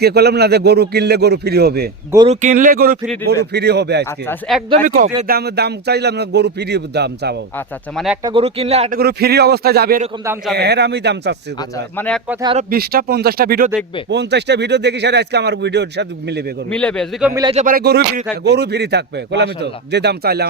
কে না যে গরু কিনলে গরু ফ্রি হবে? গরু কিনলে গরু ফ্রি গরু ফ্রি হবে আজকে। আচ্ছা আচ্ছা, একদমই কম। দাম দাম চাইলাম না গরু ফ্রি দাম চাবো। আচ্ছা আচ্ছা মানে একটা গরু কিনলে একটা গরু ফ্রি অবস্থায় যাবে এরকম দাম চাবে। এর আমি দাম চাচ্ছি আচ্ছা। মানে এক কথায় আরও বিশটা পঞ্চাশটা ভিডিও দেখবে। পঞ্চাশটা ভিডিও দেখি স্যার আজকে আমার ভিডিওর সাথে মিলেবে গরু। মিলেবে যদি কেউ মিলাইতে পারে গরু ফ্রি থাকবে। গরু ফ্রি থাকবে কলামি তো যে দাম চাইলাম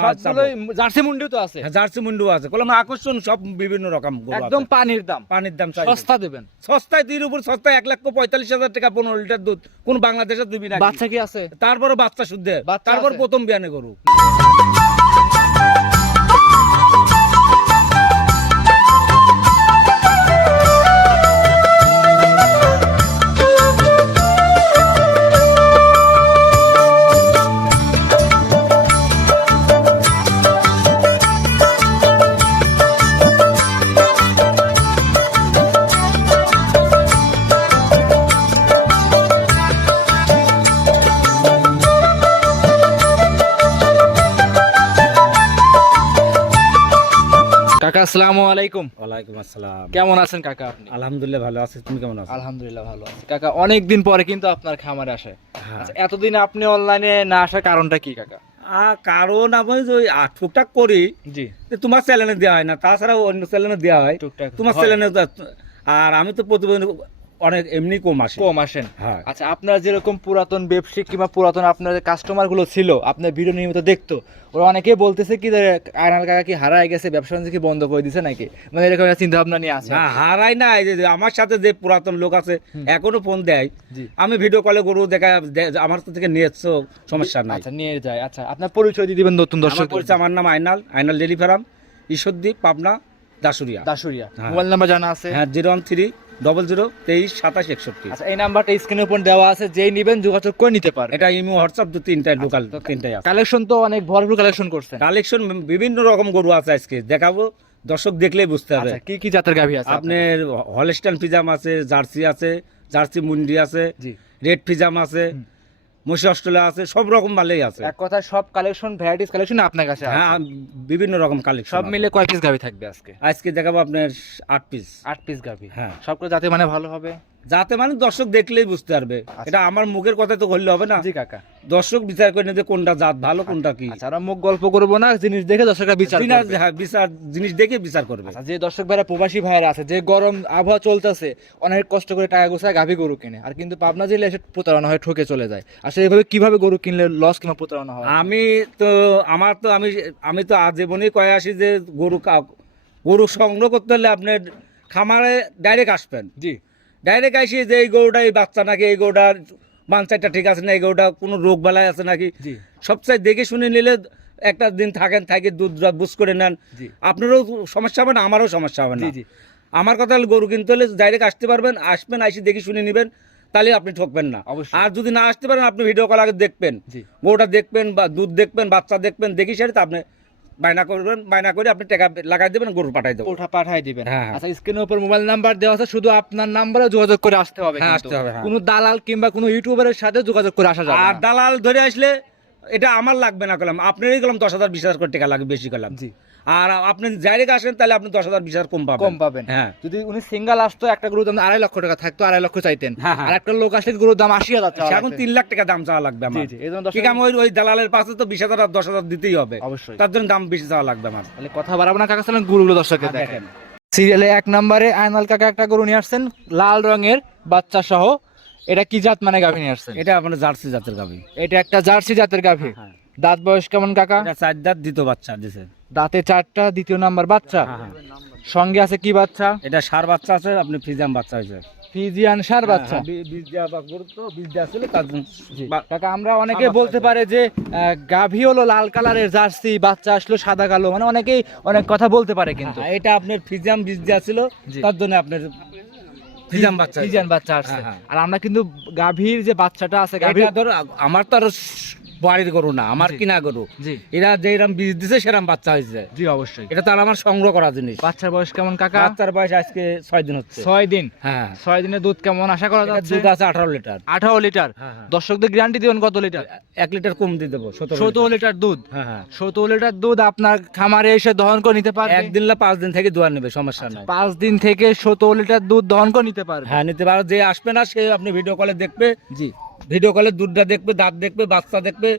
জার্সি মুন্ডিও তো আছে। হ্যাঁ, জার্সি মুন্ডু আছে কলাম আকর্ষণ সব বিভিন্ন রকম একদম পানির দাম। পানির দাম চাই সস্তা দেবেন। সস্তায় দুইয়ের উপর সস্তায় এক লক্ষ পঁয়তাল্লিশ হাজার টাকা পনেরো লিটার দুধ কোন বাংলাদেশে দিবি না বাচ্চা কি আছে? তারপরে বাচ্চা শুদ্ধে। তারপর প্রথম বিয়ানে গরু। কাকা আসসালামু আলাইকুম। ওয়ালাইকুম আসসালাম। কেমন আছেন কাকা আপনি? আলহামদুলিল্লাহ ভালো আছি। তুমি কেমন আছো? আলহামদুলিল্লাহ ভালো আছি। কাকা অনেক দিন পরে কিন্তু আপনার খামারে আসে। হ্যাঁ। আচ্ছা, এতদিন আপনি অনলাইনে না আসার কারণটা কি কাকা? কারণ আমি ওই টুকটাক করি জি। তোমার চ্যানেলে দেওয়া হয় না তাছাড়া অন্য চ্যানেলে দেওয়া হয়। টুকটাক। তোমার চ্যানেলে আর আমি তো প্রতিদিন অনেক এমনি কম আসি। কম আসেন হ্যাঁ। আচ্ছা আপনার যেরকম পুরাতন ব্যবসায়িক কিংবা পুরাতন আপনার কাস্টমারগুলো ছিল আপনার ভিডিও নিয়মিত দেখতো ওরা অনেকেই বলতেছে কি আয়নাল কাকা কি হারায় গেছে? ব্যবসা কি বন্ধ করে দিছে নাকি? মানে এরকম একটা চিন্তা ভাবনা নিয়ে আছে না হারাই না আমার সাথে যে পুরাতন লোক আছে এখনও ফোন দেয়। আমি ভিডিও কলে গরু দেখা আমার থেকে নিয়ে সমস্যা নাই। আচ্ছা নিয়ে যায়। আচ্ছা আপনার পরিচয় দিয়ে দিবেন নতুন দর্শক পরিচয় আমার নাম আইনাল আইনাল ডেলি ফার্ম ঈশ্বরদীপ পাবনা দাসুরিয়া দাসুরিয়া হ্যাঁ। মোবাইল নাম্বার জানা আছে? হ্যাঁ zero one three double zero তেইশ সাতাশ একষট্টি। আচ্ছা এই নাম্বারটা স্ক্রিনের উপর দেওয়া আছে যেই নিবেন যোগাযোগ করে নিতে পারে এটা ইমো হোয়াটসঅ্যাপ দু তিনটায় লোকাল আচ্ছা, তিনটায় আছে। কালেকশন তো অনেক ভরপুর কালেকশন করছে। কালেকশন বিভিন্ন রকম গরু আছে আজকে দেখাবো দর্শক দেখলেই বুঝতে হবে। আচ্ছা কি কি জাতের গাভী আছে আপনার? হলস্টাইন হলস্টান ফিজাম আছে জার্সি আছে জার্সি মুন্ডি আছে রেড ফিজাম আছে হুম। অস্ট্রেলিয়া আছে সব রকম মালেই আছে। এক কথায় সব কালেকশন ভ্যারাইটিস কালেকশন আপনার কাছে আছে। হ্যাঁ বিভিন্ন রকম কালেকশন সব মিলে কয় পিস গাভী থাকবে আজকে? আজকে দেখাবো আপনার আট পিস আট পিস গাভী। হ্যাঁ। সবগুলো যাতে মানে ভালো হবে? যাতে মানে দর্শক দেখলেই বুঝতে পারবে। এটা আমার মুখের কথা তো বললে হবে না। জি কাকা। দর্শক বিচার করে নেবে কোনটা জাত ভালো কোনটা কি? আচ্ছা আমরা মুখ গল্প করব না জিনিস দেখে দর্শকরা বিচার হ্যাঁ, বিচার জিনিস দেখে বিচার করবে। আচ্ছা, যে দর্শক ভাইরা প্রবাসী ভাইরা আছে যে গরম আবহাওয়া চলতেছে অনেক কষ্ট করে টাকা গোছায় গাভী গরু কিনে। আর কিন্তু পাবনা জেলে এসে প্রতারণা হয় ঠকে চলে যায়। আসলে এভাবে কীভাবে গরু কিনলে লস কিংবা প্রতারণা হয়? আমি তো আমার তো আমি আমি তো আজীবনই কয়ে আসি যে গরু গরু সংগ্রহ করতে হলে আপনার খামারে ডাইরেক্ট আসবেন। জি। ডাইরেক্ট আসি যে এই গরুটা এই বাচ্চা নাকি এই গরুটার বাঞ্চারটা ঠিক আছে না এই গরুটা কোনো রোগ বালাই আছে নাকি? সবচেয়ে দেখে শুনে নিলে একটা দিন থাকেন থাকে দুধ বুঝ করে নেন। আপনারও সমস্যা হবে না আমারও সমস্যা হবে না। আমার কথা হলো গরু কিনতে হলে ডাইরেক্ট আসতে পারবেন আসবেন আইসি দেখে শুনে নেবেন তাহলে আপনি ঠকবেন না। আর যদি না আসতে পারেন আপনি ভিডিও কল আগে দেখবেন। গরুটা দেখবেন বা দুধ দেখবেন বাচ্চা দেখবেন দেখি সেটা আপনি বায়না করবেন বায়না করে আপনি টাকা লাগাই দেবেন গরু পাঠাই দেবেন। ওটা পাঠাই দিবেন। হ্যাঁ, হ্যাঁ। আচ্ছা স্ক্রিনের উপর মোবাইল নাম্বার দেওয়া আছে শুধু আপনার নাম্বারে যোগাযোগ করে আসতে হবে হ্যাঁ, আসতে হবে, হ্যাঁ। কোনো দালাল কিংবা কোনো ইউটিউবারের সাথে যোগাযোগ করে আসা যাবে আর দালাল ধরে আসলে এটা আমার লাগবে না করলাম আপনারই কলাম দশ হাজার বিশ হাজার করে টাকা লাগবে বেশি করলাম জি। আর আপনি ডাইরেক্ট আসেন তাহলে আপনি দশ হাজার বিশ হাজার কম পাবেন। কম পাবেন। হ্যাঁ। যদি উনি সিঙ্গেল আসতো একটা গরুর দাম আড়াই লক্ষ টাকা থাকতো আড়াই লক্ষ চাইতেন। হ্যাঁ, হ্যাঁ। আর একটা লোক আসলে গরুর দাম আশি হাজার এখন তিন লাখ টাকা দাম চাওয়া লাগবে আমার। ঠিক আমি ওই ওই দালালের পাশে তো বিশ হাজার আর দশ হাজার দিতেই হবে। অবশ্যই। তার জন্য দাম বেশি চাওয়া লাগবে আমার। তাহলে কথা বাড়াবো না কাকা সালাম গরুগুলো দর্শককে হ্যাঁ, দেখেন। সিরিয়ালে এক নম্বরে আয়নাল কাকা একটা গরু নিয়ে আসছেন লাল রঙের বাচ্চা সহ। এটা কি জাত মানে গাভী নিয়ে আসছেন? এটা আপনার জার্সি জাতের গাবি এটা একটা জার্সি জাতের গাভী। দাঁত বয়স কেমন কাকা? চার দাঁত দ্বিতীয় বাচ্চা দিছে। দাঁতে চারটা দ্বিতীয় নাম্বার বাচ্চা? হ্যাঁ, হ্যাঁ। সঙ্গে আছে কি বাচ্চা? এটা সার বাচ্চা আছে আপনি ফিজাম বাচ্চা হয়েছে। ফিজিয়ান সার বাচ্চা? হ্যাঁ, কাকা আমরা অনেকে বলতে পারে যে গাভী হলো লাল কালারের জার্সি বাচ্চা আসলো সাদা কালো মানে অনেকেই অনেক কথা বলতে পারে কিন্তু। এটা আপনার ফিজাম বীজ দেওয়া ছিল তার জন্য আপনার বাচ্চা। বাচ্চা আসছে। আর আমরা কিন্তু গাভীর যে বাচ্চাটা আছে গাভীর ধরো আমার তো আরও বাড়ির গরু না আমার কিনা গরু। এরা যে এরম বীজ দিছে সেরম বাচ্চা হয়েছে। জি অবশ্যই। এটা তো আমার সংগ্রহ করা জিনিস। বাচ্চার বয়স কেমন কাকা? বাচ্চার বয়স আজকে ছয় দিন হচ্ছে। ছয় দিন? হ্যাঁ। ছয় দিনের দুধ কেমন আশা করা যাচ্ছে? দুধ আছে আঠারো লিটার। আঠারো লিটার? হ্যাঁ হ্যাঁ। দর্শকদের গ্যারান্টি দিবেন কত লিটার? এক লিটার কম দিয়ে দেবো সতেরো লিটার। দুধ? হ্যাঁ হ্যাঁ। সতেরো লিটার দুধ আপনার খামারে এসে দহন করে নিতে পারবে? একদিন না পাঁচ দিন থেকে দোয়া নেবে সমস্যা নাই। পাঁচ দিন থেকে সতেরো লিটার দুধ দহন করে নিতে পারবে? হ্যাঁ নিতে পারো যে আসবে না সে আপনি ভিডিও কলে দেখবে। জি। ভিডিও কলে দুধটা দেখবে দাঁত দেখবে বাচ্চা দেখবে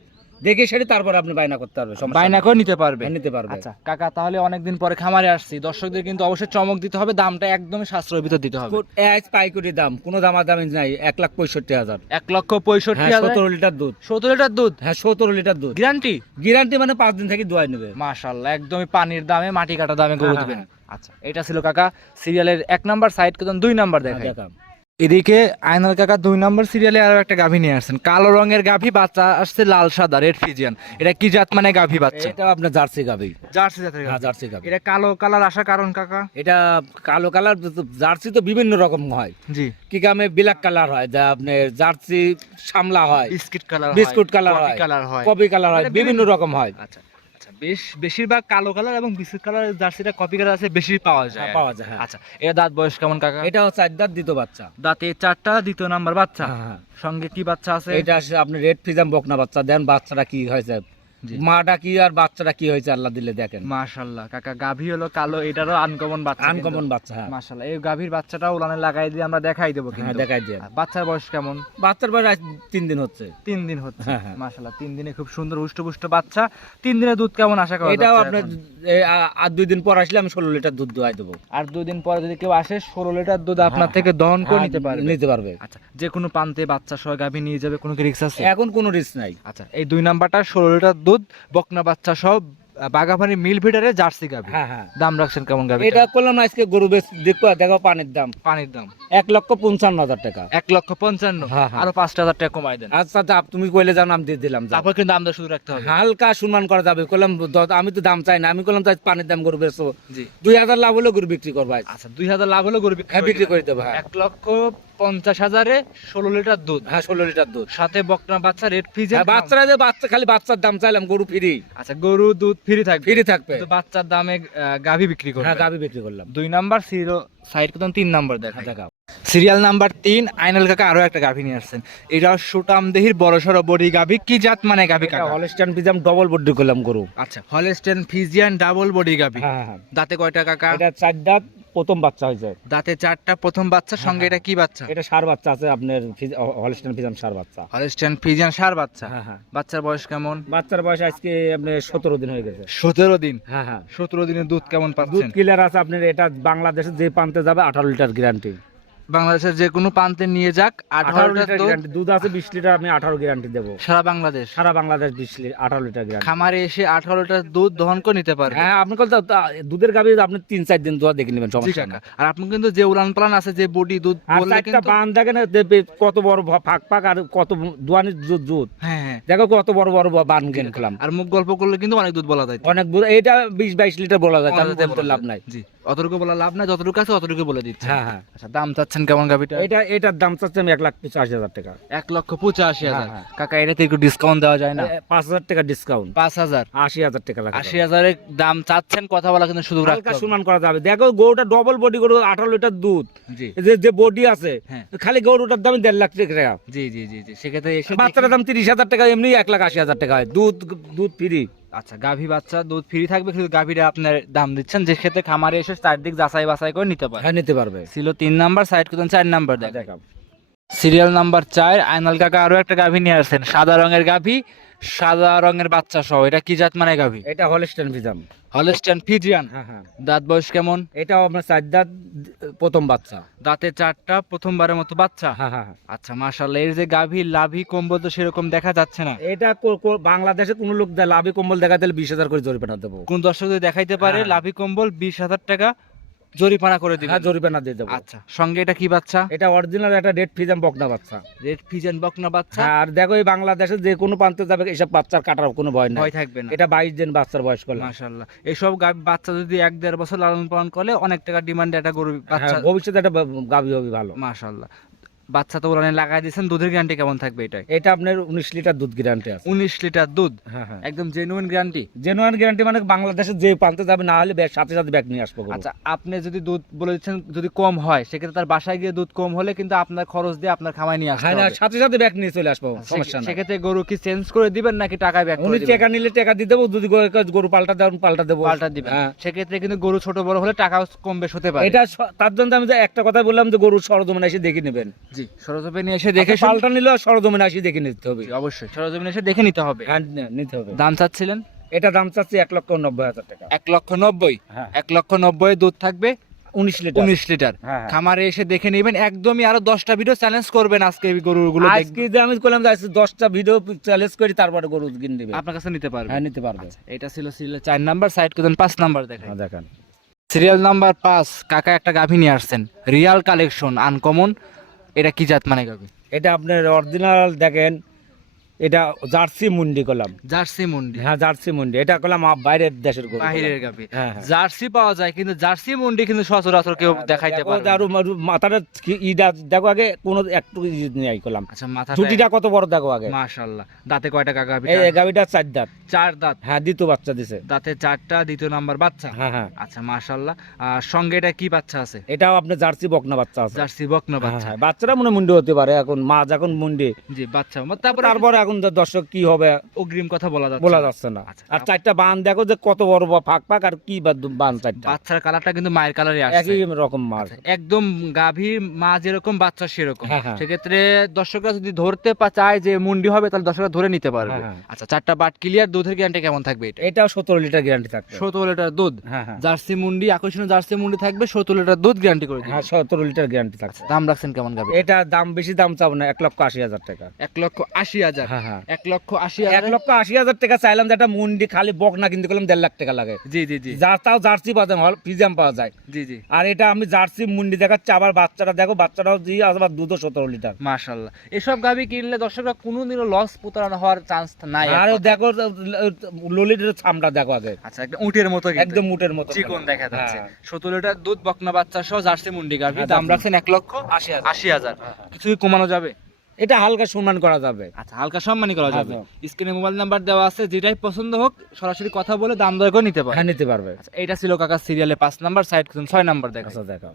দেখে সেটা তারপর আপনি বায়না করতে পারবে বায়না করে নিতে পারবে। হ্যাঁ, নিতে পারবে। আচ্ছা কাকা তাহলে অনেকদিন পরে খামারে আসছি। দর্শকদের কিন্তু অবশ্যই চমক দিতে হবে দামটা একদমই সাশ্রয়ের ভিতর দিতে হবে। আজ পাইকারি দাম কোনো দামাদামি নাই এক লাখ পঁয়ষট্টি হাজার। এক লক্ষ পঁয়ষট্টি হ্যাঁ সতেরো লিটার দুধ। সতেরো লিটার দুধ? হ্যাঁ সতেরো লিটার দুধ। গ্যারান্টি? গ্যারান্টি মানে পাঁচ দিন থেকে দোয়াই নেবে। মাশাল্লাহ একদমই পানির দামে মাটি কাটা দামে গরু হ্যাঁ, দিবেন। আচ্ছা এটা ছিল কাকা সিরিয়ালের এক নাম্বার সাইড দুই নাম্বার দেখাই। দেখাম। এদিকে আয়নাল কাকা দুই নম্বর সিরিয়ালে আরও একটা গাভী নিয়ে আসছেন। কালো রঙের গাভী বাচ্চা আসছে লাল সাদা রেড ফিজিয়ান এটা কি জাত মানে গাভী বাচ্চা? এটা আপনার জার্সি গাবি জার্সি জাতের হ্যাঁ জার্সি গাবি এটা কালো কালার আসার কারণ কাকা? এটা কালো কালার জার্সি তো বিভিন্ন রকম হয়। জি। কি কামে ব্ল্যাক কালার হয় যা আপনার জার্সি সামলা হয়। বিস্কিট কালার বিস্কুট কালার হয়। কালার হয়। কপি কালার হয় বিভিন্ন রকম হয়। আচ্ছা। বেশ বেশিরভাগ কালো কালার এবং বিস্কুট কালার জার্সিটা কপি কালার আছে বেশি পাওয়া যায় হ্যাঁ, পাওয়া যায় হ্যাঁ। আচ্ছা এটা দাঁত বয়স কেমন কাকা এটা হচ্ছে চার দ্বিতীয় বাচ্চা দাঁতে চারটা দ্বিতীয় নাম্বার বাচ্চা হ্যাঁ। সঙ্গে কি বাচ্চা আছে এটা আছে আপনি রেড ফিজাম বকনা বাচ্চা দেন বাচ্চাটা কি হয়েছে। মাটা কি আর বাচ্চাটা কি হয়েছে আল্লাহ দিলে দেখেন। মাশাল্লাহ কাকা গাভী হলো কালো এটারও আনকমন বাচ্চা আনকমন বাচ্চা হ্যাঁ। মাশাল্লাহ এই গাভীর বাচ্চাটা উলানে লাগাই দিয়ে আমরা দেখাই দেবো হ্যাঁ দেখাই দিয়ে। বাচ্চার বয়স কেমন? বাচ্চার বয়স তিন দিন হচ্ছে। তিন দিন হচ্ছে। হ্যাঁ, হ্যাঁ। মাশাল্লাহ তিন দিনে খুব সুন্দর হুষ্টপুষ্ট বাচ্চা। তিন দিনের দুধ কেমন আশা করা এটাও আপনার আর দুই দিন পর আসলে আমি ষোলো লিটার দুধ দোয়াই দেবো। আর দুই দিন পরে যদি কেউ আসে ষোলো লিটার দুধ আপনার হ্যাঁ, থেকে দহন করে নিতে পারবে। নিতে পারবে। আচ্ছা যে কোনো প্রান্তে বাচ্চা সহ গাভী নিয়ে যাবে কোনো রিক্স আছে? এখন কোনো রিস্ক নাই। আচ্ছা এই দুই নাম্বারটা ষোলো লিটার দুধ বকনা বাচ্চা সহ বাগাবাড়ি মিল ভিটারে জার্সি হ্যাঁ হ্যাঁ। দাম রাখছেন কেমন এটা করলাম আজকে গরু বেশ দেখো দেখো পানির দাম। পানির দাম। এক লক্ষ পঞ্চান্ন হাজার টাকা। এক লক্ষ পঞ্চান্ন। হ্যাঁ। আরও পাঁচটা হাজার টাকা কমাই দেন। আচ্ছা যা তুমি কইলে যাও নাম দিয়ে দিলাম। তারপর কিন্তু দাম শুধু রাখতে হবে। হালকা সম্মান করা যাবে। কইলাম দ- আমি তো দাম চাই না। আমি কইলাম তাই পানির দাম গরু বেচো। দুই হাজার লাভ হলে গরু বিক্রি করব। আচ্ছা দুই হাজার লাভ হলো গরু বিক্রি করে দেবো এক লক্ষ পঞ্চাশ হাজারে ষোলো লিটার দুধ। হ্যাঁ ষোলো লিটার দুধ। সাথে বকনা বাচ্চা রেট ফ্রিজে হ্যাঁ, বাচ্চারা যে বাচ্চা খালি বাচ্চার দাম চাইলাম গরু ফ্রি। আচ্ছা গরু দুধ ফ্রি থাকবে। ফ্রি থাকবে। বাচ্চার দামে গাভী বিক্রি করলাম হ্যাঁ গাভী বিক্রি করলাম। দুই নাম্বার সিরো সাইড কত তিন নাম্বার দেখা হ্যাঁ দেখাও সিরিয়াল নাম্বার তিন আইনাল কাকা আরও একটা গাভী নিয়ে আসছেন। এটা সুটাম দেহির বড় সড়ো বডি গাভী। কি জাত মানে গাভী কাকা? হলস্টান পিজাম ডবল বডি করলাম গরু। আচ্ছা হলস্টেন ফিজিয়ান ডাবল বডি গাভী। হ্যাঁ হ্যাঁ। দাঁতে কয়টা কাকা? এটা চার দাঁত প্রথম বাচ্চা হয়েছে। দাঁতে চারটা প্রথম বাচ্চা সঙ্গে এটা কি বাচ্চা? এটা সার বাচ্চা আছে আপনার হলস্টান পিজাম সার বাচ্চা। হলস্টেন ফিজিয়ান সার বাচ্চা? হ্যাঁ হ্যাঁ। বাচ্চার বয়স কেমন? বাচ্চার বয়স আজকে আপনার সতেরো দিন হয়ে গেছে। সতেরো দিন? হ্যাঁ হ্যাঁ। সতেরো দিনের দুধ কেমন দুধ কিলার আছে আপনার এটা বাংলাদেশের যে পান্তে যাবে আঠারো লিটার গ্যারান্টি বাংলাদেশের যে কোনো প্রান্তে নিয়ে যাক আঠারো লিটার দুধ। গ্যারান্টি দুধ আছে বিশ লিটার আমি আঠারো গ্যারান্টি দেবো। সারা বাংলাদেশ। সারা বাংলাদেশ বিশ লিটার আঠারো লিটার গ্যারান্টি খামারে এসে আঠারো লিটার দুধ দহন করে নিতে পারবে। হ্যাঁ আপনি কল দুধের গাবি আপনি তিন চার দিন দোয়া দেখে নেবেন সমস্যা না আর আপনি কিন্তু যে উলান পালান আছে যে বডি দুধ বললে কিন্তু বান দেখেন দেখবে কত বড় ফাঁক ফাঁক আর কত দোয়ানির দুধ দুধ। হ্যাঁ হ্যাঁ। দেখো কত বড় বড় বান গেন খেলাম। আর মুখ গল্প করলে কিন্তু অনেক দুধ বলা যায়। অনেক এটা বিশ বাইশ লিটার বলা যায় তার বলা লাভ নাই। জি। অতটুকু বলা লাভ নাই যতটুকু আছে অতটুকু বলে দিচ্ছে। হ্যাঁ হ্যাঁ। আচ্ছা দাম চাচ্ছেন কেমন গাভিটা? এটা এটার দাম চাচ্ছে আমি এক লাখ পঁচাশি হাজার টাকা। এক লক্ষ পঁচাশি হাজার। হ্যাঁ, হ্যাঁ। কাকা এটাতে একটু ডিসকাউন্ট দেওয়া যায় না? পাঁচ হাজার টাকা ডিসকাউন্ট পাঁচ হাজার। আশি হাজার টাকা লাগবে। আশি হাজারের দাম চাচ্ছেন কথা বলা কিন্তু শুধু হালকা হবে। করা যাবে। দেখো গরুটা ডবল বডি গরু আঠারো লিটার দুধ। যে যে বডি আছে হ্যাঁ। খালি গরুটার দাম দেড় লাখ টাকা। জি জি জি জি। সেক্ষেত্রে বাচ্চাটার দাম তিরিশ হাজার টাকা এমনি এক লাখ আশি হাজার টাকা হয়। দুধ দুধ ফ্রি আচ্ছা গাভী বাচ্চা দুধ ফ্রি থাকবে কিন্তু গাভীরা আপনার দাম দিচ্ছেন। যে ক্ষেত্রে খামারে এসে চারদিক যাচাই বাছাই করে নিতে পারবে। হ্যাঁ নিতে পারবে। ছিল তিন নাম্বার সাইড করতেন চার নাম্বার দেখ সিরিয়াল নাম্বার চার আয়নাল কাকা আরও একটা গাভী নিয়ে আসছেন সাদা রঙের গাভী। সাদা রঙের বাচ্চা সহ এটা কি জাত মানে গাভী? এটা হলস্টেন ফিজাম। Holstein Friesian? হ্যাঁ হ্যাঁ। দাঁত বয়স কেমন? এটাও আপনার চার দাঁত প্রথম বাচ্চা। দাঁতে চারটা প্রথমবারের মতো বাচ্চা? হ্যাঁ হ্যাঁ হ্যাঁ। আচ্ছা মাশাল্লাহ এর যে গাভী লাভি কম্বল তো সেরকম দেখা যাচ্ছে না। এটা বাংলাদেশে কোনো লোক লাভি কম্বল দেখা দিলে বিশ হাজার করে জরিমানা দেবো। কোন দর্শক যদি দেখাইতে পারে হ্যাঁ। লাভি কম্বল বিশ হাজার টাকা জরিমানা করে দিবেন। হ্যাঁ জরিমানা দিয়ে দেবো। আচ্ছা সঙ্গে এটা কি বাচ্চা? এটা অরিজিনাল একটা রেড বকনা বাচ্চা। রেড বকনা বাচ্চা? হ্যাঁ, আর দেখো এই বাংলাদেশে যে কোনো প্রান্তে যাবে এসব বাচ্চার কাটার কোনো ভয় নাই। ভয় থাকবে না। এটা বাইশ দিন বাচ্চার বয়স করলে। মাশাল্লাহ এসব গাভী বাচ্চা যদি এক দেড় বছর লালন পালন করলে অনেক টাকা ডিমান্ড একটা গরু হ্যাঁ বাচ্চা ভবিষ্যতে একটা গাভি হবে ভালো। মাশাল্লাহ বাচ্চা তো উলানে লাগাই দিয়েছেন দুধের গ্যারান্টি কেমন থাকবে এটাই এটা আপনার উনিশ লিটার দুধ গ্যারান্টি আছে। উনিশ লিটার দুধ? হ্যাঁ হ্যাঁ। একদম জেনুইন গ্যারান্টি জেনুয়ান গ্যারান্টি মানে বাংলাদেশে যে প্রান্তে যাবে না হলে ব্যাগ সাথে সাথে ব্যাগ নিয়ে আসব আচ্ছা আপনি যদি দুধ বলে দিচ্ছেন যদি কম হয় সেক্ষেত্রে তার বাসায় গিয়ে দুধ কম হলে কিন্তু আপনার খরচ দিয়ে আপনার খামায় নিয়ে আসতে হ্যাঁ সাথে সাথে ব্যাগ নিয়ে চলে আসব আচ্ছা, সমস্যা নাই। সেক্ষেত্রে গরু কি চেঞ্জ করে দিবেন নাকি টাকা ব্যাগ উনি টাকা নিলে টাকা দিয়ে দেবো যদি গরু- পাল্টা দেবেন পাল্টা দেবো। পাল্টা দিবেন। হ্যাঁ। সেক্ষেত্রে কিন্তু গরু ছোট বড় হলে টাকা কম বেশ হতে পারে। এটা তার জন্য আমি যে একটা কথা বললাম যে গরু সরজমিনে এসে দেখে নেবেন। জি সরজমিনে এসে দেখে আচ্ছা, পাল্টা নিলেও সরজমিনে এসে দেখে নিতে হবে। অবশ্যই সরজমিনে এসে দেখে নিতে হবে। হ্যাঁ নিতে হবে। দাম চাচ্ছিলেন? এটা দাম চাচ্ছি এক লক্ষ নব্বই হাজার টাকা। এক লক্ষ নব্বই? হ্যাঁ। এক লক্ষ নব্বই দুধ থাকবে? উনিশ লিটার। উনিশ লিটার। হ্যাঁ হ্যাঁ। খামারে এসে দেখে নেবেন একদমই আরও দশটা ভিডিও চ্যালেঞ্জ করবেন আজকে গরুগুলো আজকে আমি করলাম যে দশটা ভিডিও চ্যালেঞ্জ করি তারপরে গরু কিনে দিবে আপনার কাছে নিতে পারবে? হ্যাঁ নিতে পারবে। আচ্ছা, এটা ছিল সিরিয়াল চার নাম্বার সাইড করবেন পাঁচ নাম্বার দেখেন দেখেন। সিরিয়াল নাম্বার পাঁচ কাকা একটা গাভী নিয়ে আসছেন। রিয়াল কালেকশন আনকমন এটা কি জাত মানে গাভী এটা আপনার অরিজিনাল দেখেন এটা জার্সি মুন্ডি করলাম জার্সি মুন্ডি। হ্যাঁ জার্সি মুন্ডি। এটা করলাম আ- বাইরের দেশের গরু বাহিরের গাভী। হ্যাঁ হ্যাঁ। জার্সি পাওয়া যায় কিন্তু জার্সি মুন্ডি কিন্তু সচরাচর কেউ দেখাইতে পারে না। আরও মাথাটা কি- দেখো আগে কোনো একটু নেই করলাম আচ্ছা মাথা ছুটিটা কত বড় দেখো আগে। মাশাআল্লাহ দাঁতে কয়টা গাভী এই গাভিটা চার দাঁত। চার দাঁত। হ্যাঁ দ্বিতীয় বাচ্চা দিছে। দাঁতে চারটা দ্বিতীয় নাম্বার বাচ্চা? হ্যাঁ হ্যাঁ। আচ্ছা মাশাআল্লাহ আর সঙ্গে এটা কি বাচ্চা আছে? এটাও আপনার জার্সি বকনা বাচ্চা আছে। জার্সি বকনা হ্যাঁ, বাচ্চা। হ্যাঁ, বাচ্চারা মনে মুন্ডি হতে পারে এখন মা যখন মুন্ডি। জি বাচ্চা। তারপরে তারপরে এখন দর্শক কি হবে? অগ্রিম কথা বলা যাচ্ছে বলা যাচ্ছে না। আচ্ছা, আর চারটা বান দেখো যে কত বড় বা ফাঁক ফাঁক আর কি বান চারটা। বাচ্চার কালারটা কিন্তু মায়ের আসছে। একই রকম মাছ একদম গাভীর মা যেরকম বাচ্চা সেরকম। হ্যাঁ, হ্যাঁ। সেক্ষেত্রে দর্শকরা যদি ধরতে চায় যে মুন্ডি হবে তাহলে দর্শকরা ধরে নিতে পারবে। হ্যাঁ। আচ্ছা চারটা বাট ক্লিয়ার দুধের গ্যারান্টি কেমন থাকবে এটা? এটাও সতেরো লিটার গ্যারান্টি থাকবে। সতেরো লিটার দুধ? জার্সি মুন্ডি আকর্ষণীয় জার্সি মুন্ডি থাকবে সতেরো লিটার দুধ গ্যারান্টি করে হ্যাঁ সতেরো লিটার গ্যারান্টি থাকছে। দাম রাখছেন কেমন গাভী? এটা দাম বেশি দাম চাবো না এক লক্ষ আশি হাজার টাকা। এক লক্ষ আশি হাজার। এক লক্ষ আশি এক লক্ষ আশি হাজার টাকা চাইলাম যে একটা মুন্ডি খালি বক না কিনতে গেলাম দেড় লাখ টাকা লাগে। জি জি জি। যা তাও জার্সি পাওয়া যায় ফিজিয়াম পাওয়া যায়। জি জি। আর এটা আমি জার্সি মুন্ডি দেখাচ্ছি আবার বাচ্চাটা দেখো বাচ্চাটাও দিয়ে আবার দুধও সতেরো লিটার। মাশাল্লাহ। এসব গাভী কিনলে দর্শকরা কোনোদিনও লস প্রতারণা হওয়ার চান্স নাই আর দেখো ললিটের ছামটা দেখো আগে। আচ্ছা উটের মতো একদম মুটের মতো। চিকন দেখা যাচ্ছে। হ্যাঁ। সতেরো লিটার দুধ বকনা বাচ্চা সহ জার্সি মুন্ডি গাভী হ্যাঁ, দাম রাখছেন এক লক্ষ আশি হাজার। আশি হাজার কিছু কমানো যাবে? এটা হালকা সম্মান করা যাবে। আচ্ছা হালকা সম্মানই করা যাবে। স্ক্রিনে মোবাইল নাম্বার দেওয়া আছে যেটাই পছন্দ হোক সরাসরি কথা বলে দাম দর করে নিতে পারবে হ্যাঁ নিতে পারবে। আচ্ছা এটা ছিল কাকা সিরিয়ালে পাঁচ নাম্বার সাইড ছয় নাম্বার দেখা দেখো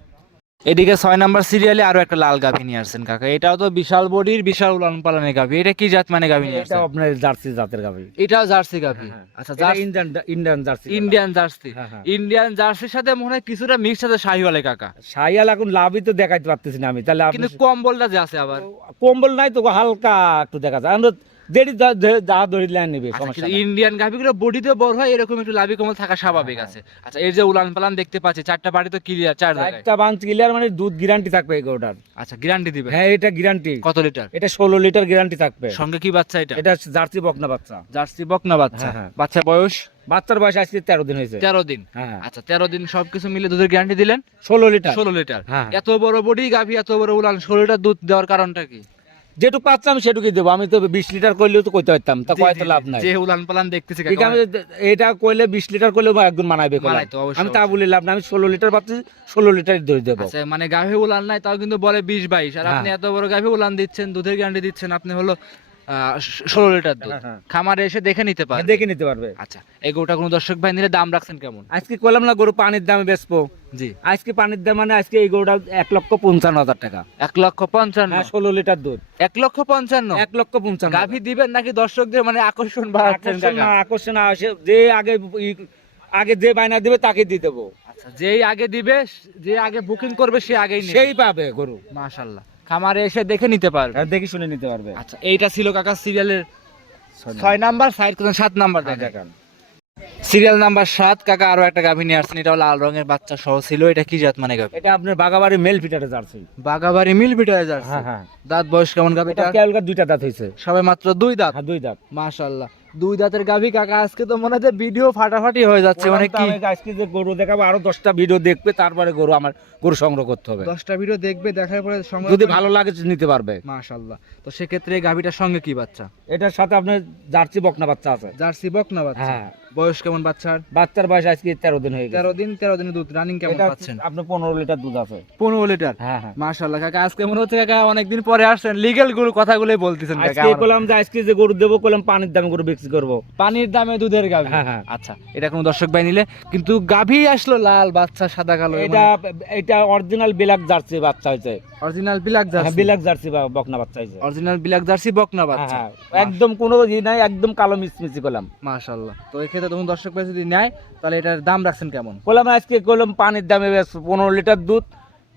এদিকে ছয় নাম্বার সিরিয়ালে আরও একটা লাল গাভী নিয়ে আসছেন কাকা। এটাও তো বিশাল বডির বিশাল উলান পালানের গাভী। এটা কি জাত মানে গাভী নিয়ে আসছেন? আপনার জার্সি জাতের গাভি। এটাও জার্সি গাভী। হ্যাঁ। আচ্ছা jersey Indian Indian jersey Indian jersey. হ্যাঁ, হ্যাঁ। ইন্ডিয়ান জার্সির সাথে মনে হয় কিছুটা মিক্স আছে শাহিওয়ালে কাকা। সাইয়াল এখন লাভই তো দেখাইতে পারতেছি না আমি। তাহলে কিন্তু কম্বলটা যে আছে আবার। কম্বল নাই তো হালকা একটু দেখা যায়। যা- নেবে। ইন্ডিয়ান গাভিগুলো বডিতে বড় হয় এরকম একটু লাভি কমল থাকা স্বাভাবিক আছে। আচ্ছা এর যে উলান পালান দেখতে পাচ্ছি চারটা বাড়ি তো ক্লিয়ার চার বাঞ্চ ক্লিয়ার মানে দুধ গ্যারান্টি থাকবে এই গরুটার। আচ্ছা গ্যারান্টি দিবে। হ্যাঁ এটা গ্যারান্টি কত লিটার এটা ষোলো লিটার গ্যারান্টি থাকবে। সঙ্গে কি বাচ্চা এটা? এটা জার্সি বকনা বাচ্চা। জার্সি বকনা বাচ্চা। হ্যাঁ, হ্যাঁ। বাচ্চা বয়স? বাচ্চার বয়স আজকে তেরো দিন হয়েছে। তেরো দিন। হ্যাঁ। আচ্ছা তেরো দিন সবকিছু মিলে দুধের গ্যারান্টি দিলেন? ষোলো লিটার ষোলো লিটার হ্যাঁ। এত বড় বডি গাভি এত বড় উলান ষোলো লিটার দুধ দেওয়ার কারণটা কি? যেটুকু পাচ্ছিলাম সেটুকুই দেবো। আমি তো বিশ লিটার করলেও তো কইতে পারতাম তা কয় তো লাভ নাই। যে উলান পালান দেখতেছি আমি এটা কইলে বিশ লিটার করলেও একজন মানাবে আমি তা বলি লাভ না আমি ষোলো লিটার পাচ্ছি ষোলো লিটার ধরে দেবো। আচ্ছা মানে গাভী উলান নাই তাও কিন্তু বলে বিশ বাইশ। আর আপনি হ্যাঁ। এত বড় গাভী উলান দিচ্ছেন দুধের গ্যারান্টি দিচ্ছেন আপনি হলো ষোলো লিটার দুধ। হ্যাঁ, হ্যাঁ। খামারে এসে দেখে নিতে পারেন দেখে নিতে পারবে। আচ্ছা এই গরুটা কোনো দর্শক ভাই নিলে দাম রাখছেন কেমন? আজকে করলাম না গরু পানির দামে বেচবো। জি। আজকে পানির দাম মানে আজকে এই গরুটা এক লক্ষ পঞ্চান্ন হাজার টাকা। এক লক্ষ পঞ্চান্ন। হ্যাঁ ষোলো লিটার দুধ। এক লক্ষ পঞ্চান্ন? এক লক্ষ পঞ্চান্ন গাভি দিবেন নাকি দর্শকদের মানে আকর্ষণ বাড়াচ্ছেন আকর্ষণ আসে যে আগে আগে যে বায়না দিবে তাকে দিয়ে দেবো। আচ্ছা যেই আগে দিবে যে আগে বুকিং করবে সে আগেই নেবে। সেই পাবে গরু। মাশাআল্লাহ খামারে এসে দেখে নিতে পারবে। দেখে শুনে নিতে পারবে। আচ্ছা এইটা ছিল কাকা সিরিয়ালের ছয় নাম্বার। সাইড করতেন সাত নাম্বার হ্যাঁ, দেখেন। সিরিয়াল নাম্বার সাত কাকা আরও একটা গাভী নিয়ে আসছেন এটা লাল রঙের বাচ্চা সহ ছিল এটা কি জাত মানে গাভী? এটা আপনার বাগাবাড়ি মেল ফিটারে জার্সি। বাগাবাড়ি মিল বিটারে যাচ্ছে হ্যাঁ হ্যাঁ। দাঁত বয়স কেমন গাভী এটা কেলকার দুইটা দাঁত হয়েছে সবে মাত্র দুই দাঁত। হ্যাঁ দুই দাঁত। মাশাআল্লাহ। দুই দাঁতের গাভী কাকা আজকে তো মনে হচ্ছে ভিডিও ফাটাফাটি হয়ে যাচ্ছে মানে কি? আজকে যে গরু দেখাবো আরও দশটা ভিডিও দেখবে তারপরে গরু আমার গরু সংগ্রহ করতে হবে। দশটা ভিডিও দেখবে দেখার পরে যদি ভালো লাগে নিতে পারবে। মাশাল্লাহ তো সেক্ষেত্রে এই গাভীটার সঙ্গে কি বাচ্চা? এটার সাথে আপনার জার্সি বকনা বাচ্চা আছে। জার্সি বকনা বাচ্চা? হ্যাঁ। বয়স কেমন বাচ্চার? বাচ্চার বয়স আজকে তেরো দিন হয়ে গেছে। তেরো দিন তেরো দিনের দুধ রানিং কেমন পাচ্ছেন? আপনার পনেরো লিটার দুধ আছে। পনেরো লিটার? হ্যাঁ হ্যাঁ। মাশাল্লাহ কাকা আজকে মনে হচ্ছে কাকা অনেকদিন পরে আসছেন লিগেলগুলো কথাগুলোই বলতেছেন আজকে বললাম যে আজকে যে গরু দেবো বললাম পানির দামে গরু বিক্রি করব। পানির দামে দুধের গাভী। হ্যাঁ, হ্যাঁ। আচ্ছা এটা কোনো দর্শক ভাই নিলে? কিন্তু গাভী আসলো লাল বাচ্চা সাদা কালো এটা এটা অরিজিনাল বিলাক জার্সি বাচ্চা হয়েছে। অরিজিনাল বিলাক হ্যাঁ জার্সি? বিলাক জার্সি বা বকনা বাচ্চা হয়েছে। অরিজিনাল বিলাক জার্সি বকনা হ্যাঁ, বাচ্চা। হ্যাঁ, একদম কোনো ই নাই একদম কালো মিচমিচি করলাম। মাশাল্লাহ তো এই ক্ষেত্রে তখন দর্শক ভাই যদি নেয়, তাহলে এটার দাম রাখছেন কেমন? বললাম আজকে করলাম পানির দামে পনেরো লিটার দুধ,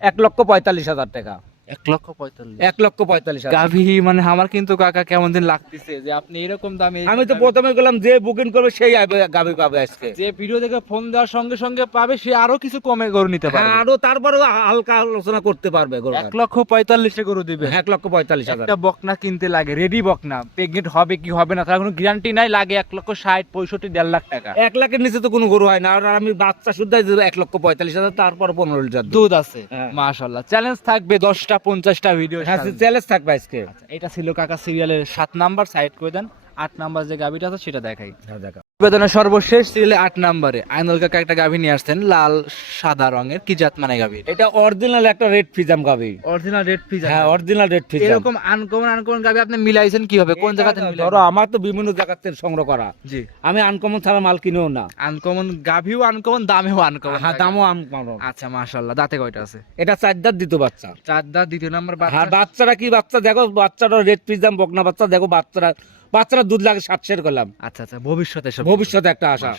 এক লক্ষ পঁয়তাল্লিশ হাজার টাকা। এক লক্ষ পঁয়তাল্লিশ। এক লক্ষ পঁয়তাল্লিশ গাভী মানে আমার কিন্তু কাকা কেমন দিন লাগতেছে যে আপনি এরকম দামে আমি তো প্রথমে গেলাম যে বুকিং করবে সেই গাভী পাবে আজকে। যে ভিডিও দেখে ফোন দেওয়ার সঙ্গে সঙ্গে পাবে সে আরও কিছু কমে গরু নিতে পারবে। হ্যাঁ, আরও তারপরেও হালকা আলোচনা করতে পারবে গরুটার। এক লক্ষ পঁয়তাল্লিশে গরু দিবে। এক লক্ষ পঁয়তাল্লিশ হাজার। একটা বকনা কিনতে লাগে রেডি বকনা। প্রেগনেন্ট হবে কি হবে না তার কোনো গ্যারান্টি নাই লাগে এক লক্ষ ষাট পঁয়ষট্টি দেড় লাখ টাকা। এক লাখের নিচে তো কোনো গরু হয় না আর আমি বাচ্চা শুদ্ধ এক লক্ষ পঁয়তাল্লিশ হাজার তারপর পনেরো লিটার দুধ। দুধ আছে হ্যাঁ। মাশাল্লাহ চ্যালেঞ্জ থাকবে দশটা পঞ্চাশটা ভিডিও চ্যালেঞ্জ থাকবে আজকে। এটা ছিল কাকা সিরিয়ালের সাত নাম্বার সাইড করে দেন। আট নাম্বার যে গাভীটা আছে সেটা দেখাই। হ্যাঁ, দেখা। প্রতিবেদনের সর্বশেষ সিরিয়ালে আট নাম্বারে। আইনুল কাকা একটা গাভি নিয়ে আসছেন লাল সাদা রঙের কি জাত মানে গাভি? এটা অরিজিনাল একটা রেড ফিজাম গাবি অরিজিনাল রেড পিস হ্যাঁ অরিজিনাল রেড ফিজাম এরকম আনকমন আনকমন গাভি আপনি মিলাইছেন কীভাবে? কোন জায়গাতে ধরো আমার তো বিভিন্ন জায়গা থেকে সংগ্রহ করা। জি। আমি আনকমন ছাড়া মাল কিনেও না। আনকমন গাভিও আনকমন দামেও আনকমন হ্যাঁ দামও আনকমন আচ্ছা মাশাআল্লাহ দাঁতে কয়টা আছে? এটা চার দাঁত দিত বাচ্চা। চার দাঁত দ্বিতীয় নাম্বার হ্যাঁ বাচ্চা। বাচ্চারা কি বাচ্চা? দেখো বাচ্চারা রেড ফিজাম বকনা বাচ্চা। দেখো বাচ্চারা বাচ্চারা দুধ লাগে সাত সের করলাম। আচ্ছা আচ্ছা ভবিষ্যতে সব ভবিষ্যতে একটা আশা।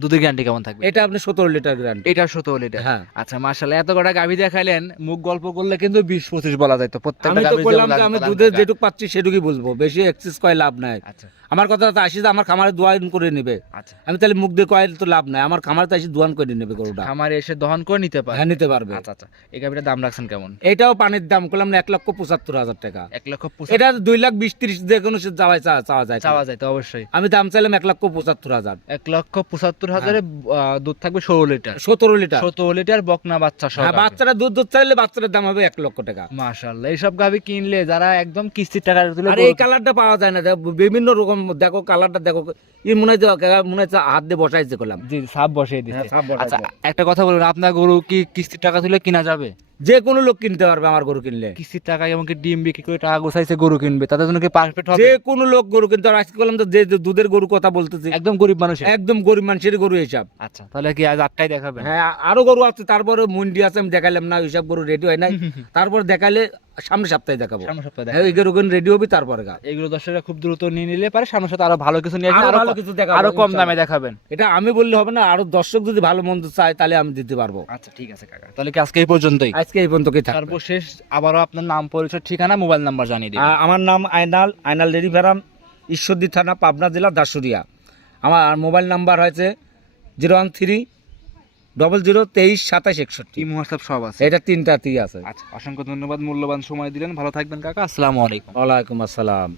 দুধের গ্যারান্টি কেমন থাকবে? এটা আপনি সতেরো লিটার গ্রান্ড এটা সতেরো লিটার? হ্যাঁ। আচ্ছা মাশাআল্লাহ এত কটা গাভি দেখাইলেন মুখ গল্প করলে কিন্তু বিশ পঁচিশ বলা যায় তো প্রত্যেকটা আমি তো বললাম যে আমি দুধের যেটুকু পাচ্ছি সেটুকুই বুঝব বেশি এক্সেস কয় লাভ নাই। আচ্ছা। আমার কথা তো আসি যে আমার খামারে দোয়ান করে নেবে। আচ্ছা। আমি তাহলে মুখ দিয়ে কয়েল তো লাভ নাই আমার খামারে তো আসি দোয়ান করে নেবে গরুটা। খামারে এসে দহন করে নিতে পারে হ্যাঁ নিতে পারবে। আচ্ছা আচ্ছা এই গাভিটার দাম রাখছেন কেমন? এটাও পানির দাম করলাম না এক লক্ষ পঁচাত্তর হাজার টাকা। এক লক্ষ এটা দুই লাখ বিশ তিরিশ যে কোনো সে চাওয়া চা- চাওয়া যায় চাওয়া যায় তো অবশ্যই। আমি দাম চাইলাম এক লক্ষ পঁচাত্তর হাজার। এক লক্ষ পঁচাত্তর হাজারে দুধ থাকবে ষোলো লিটার। সতেরো লিটার? সতেরো লিটার বকনা বাচ্চা সহ হ্যাঁ বাচ্চারা দুধ দুধ চাইলে দাম হবে এক লক্ষ টাকা। মাশাআল্লাহ এইসব গাভি কিনলে যারা একদম কিস্তির টাকা তুলে আর এই কালারটা পাওয়া যায় না বিভিন্ন রকম দেখো কালারটা দেখো ই মনে হয় মনে হচ্ছে হাত দিয়ে বসাইছে করলাম জি সাপ বসিয়ে দিচ্ছে। হ্যাঁ। আচ্ছা একটা কথা বলুন আপনার গরু কি কিস্তির টাকা তুলে কিনা যাবে? যে কোনো লোক কিনতে পারবে আমার গরু কিনলে। কিস্তির টাকা এমনকি ডিম বিক্রি করে টাকা গোছাইছে গরু কিনবে তাদের জন্য কি পারফেক্ট হবে? যে কোনো লোক গরু কিনতে পারবে। আজকে বললাম তো যে যে দুধের গরু কথা বলতেছি একদম গরিব মানুষ একদম গরিব মানুষের গরু হিসাব। আচ্ছা তাহলে কি আজ আটটাই দেখাবে হ্যাঁ আরও গরু আছে তারপরে মুন্ডি আছে আমি দেখালাম না ওইসব গরু রেডি হয় নাই। তারপর দেখালে সামনে সপ্তাহে দেখাবো। সামনের সপ্তাহে হ্যাঁ, রেডি হবি তারপরে গা। এগুলো দর্শকরা খুব দ্রুত নিয়ে নিলে পারে সামনের সাথে আরও ভালো কিছু নিয়ে আরও কিছু দেখাবো, আরও কম দামে দেখাবেন। এটা আমি বললে হবে না আরও দর্শক যদি ভালো মন্দ চায় তাহলে আমি দিতে পারব। আচ্ছা ঠিক আছে কাকা। তাহলে কি আজকে এই পর্যন্তই? আজকে এই পর্যন্ত কি থাকবে। সর্বশেষ আবারও আপনার নাম পরিচয় ঠিকানা মোবাইল নাম্বার জানিয়ে দিন। আমার নাম আয়নাল আয়নাল ডেরি ফার্ম ঈশ্বরদী থানা পাবনা জেলা দাসুরিয়া আমার মোবাইল নাম্বার হয়েছে zero one three double zero তেইশ সাতাশ একষট্টি। হোয়াটসঅ্যাপ সব আছে। এটা তিনটাতেই আছে। আচ্ছা অসংখ্য ধন্যবাদ মূল্যবান সময় দিলেন। ভালো থাকবেন কাকা। আসসালামু আলাইকুম। ওয়ালাইকুম আসসালাম।